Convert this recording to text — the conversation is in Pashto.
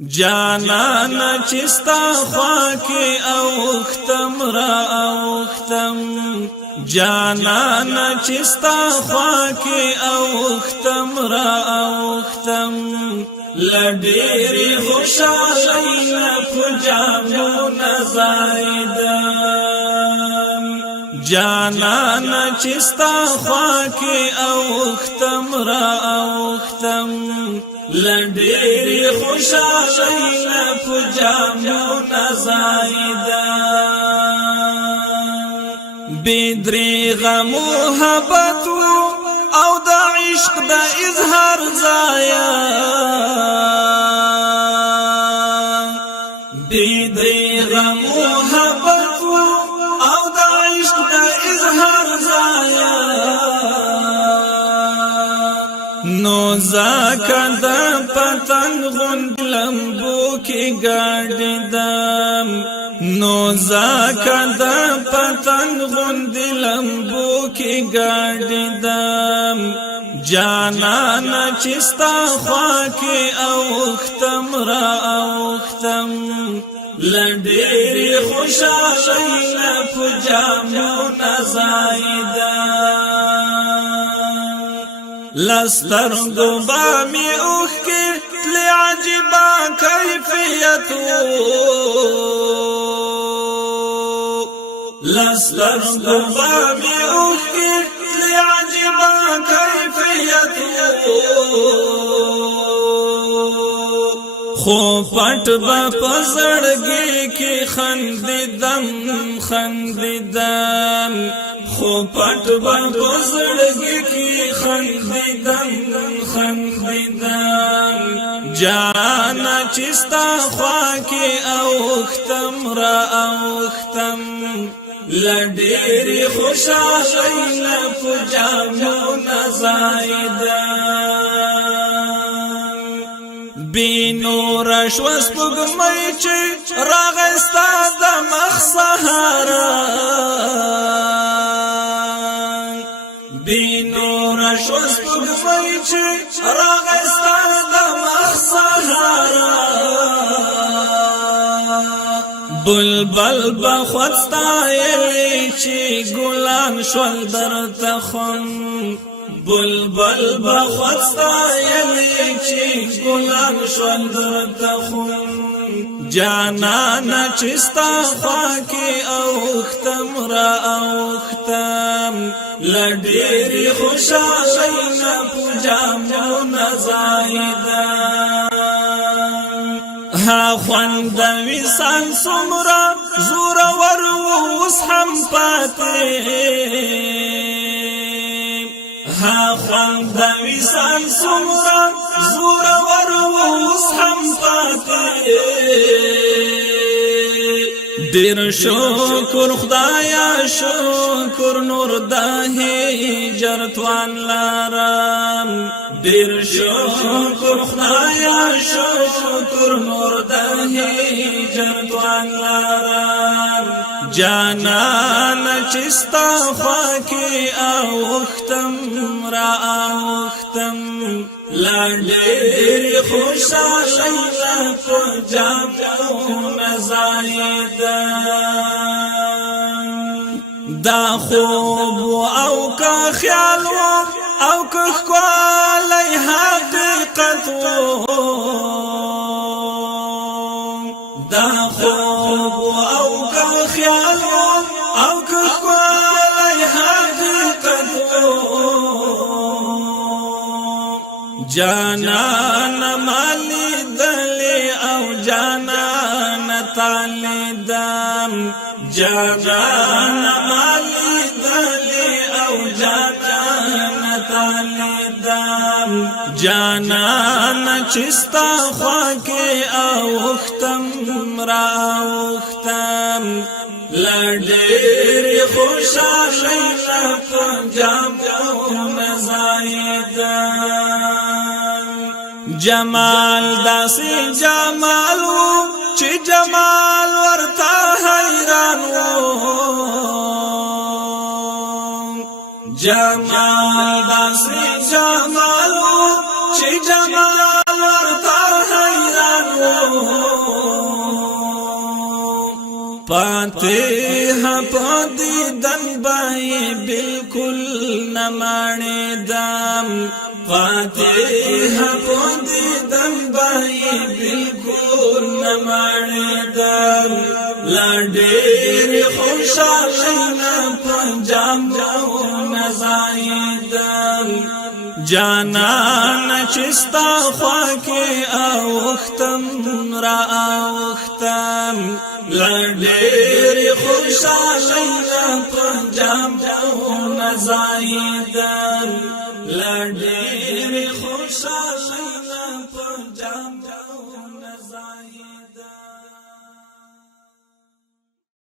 جانانا چستا خواکی اوختم را اوختم جانانا چستا خواکی اوختم را اوختم لډيري خوشالۍ په جامو نزايدم جانانا چستا خواکی اوختم را اوختم لډيري خوشالۍ په جامو نزايدم بدريغه محبت او د عشق د اظهار زایا بدريغه محبت او د عشق د اظهار زایا نو زکه د پتنګ غوند لمبو کې ګاډي دم نو زکه د پتنګ غوند لمبو کې ګاډي دم جانانا چستا خواکی اوختم را اوختم لډيري خوشالۍ په جامو نزايدم لسترګو بامي اوخ کې لعجبا کیفیتو لسترګو بامي اوخ کې لعجبا کیفیتو خو پټ با پزړګي کې خندیدم خو پټ با پزړګي کې خندیدم جانا چستا خواکی اوختم را اوختم لډيري خوشالۍ په جامو نزايدم بینور شوس پګمای چې راغستا د مخ سهارا بینور شوس پګمای چې راغستا د مخ سهارا بلبل بخوستایلی چی گلان شول در تخم بلبل بخوستایلی چی گلان شول در تخم جانانا چستا خواکی اوختم را اوختم لډيري خوشالۍ په جامو نزايدم ها خوند وسان سمرا زور ور وس هم پاتې ها خوند وسان سمرا زور ور وس هم پاتې ډېر شکر خدایا شکر نور د هجرتوان لارم ډېر شکر خدایا شکر نور د هجرتوان لارم جانانا چستا خواکی اوختم را اوختم لډيري خوشالۍ په جامو نزايدم دا خوب او که خیال او که ښکلی حقیقت دا خوب او که خیال او که ښکلی حقیقت جانانا مالی دلی او جانانا تالی دم جانانا مالی دلی او جانانا تالی دم جانانا چستا خواکی اوختم را اوختم لډيري خوشالۍ په جامو نزايدم جمال داسې جمال چې جمال ورته حیران جمال داسې جمال چې جمال ورته حیران فاتحه پدی دن بای بالکل نمانے دم فاتحه پدی دن بای بالکل نمانے دم لډیر خوشالینا پنجام جو نزایدم جانان چستا خواکی اوختم را اوختم لډیر خوشالینا پنجام جو نزایدم لډیر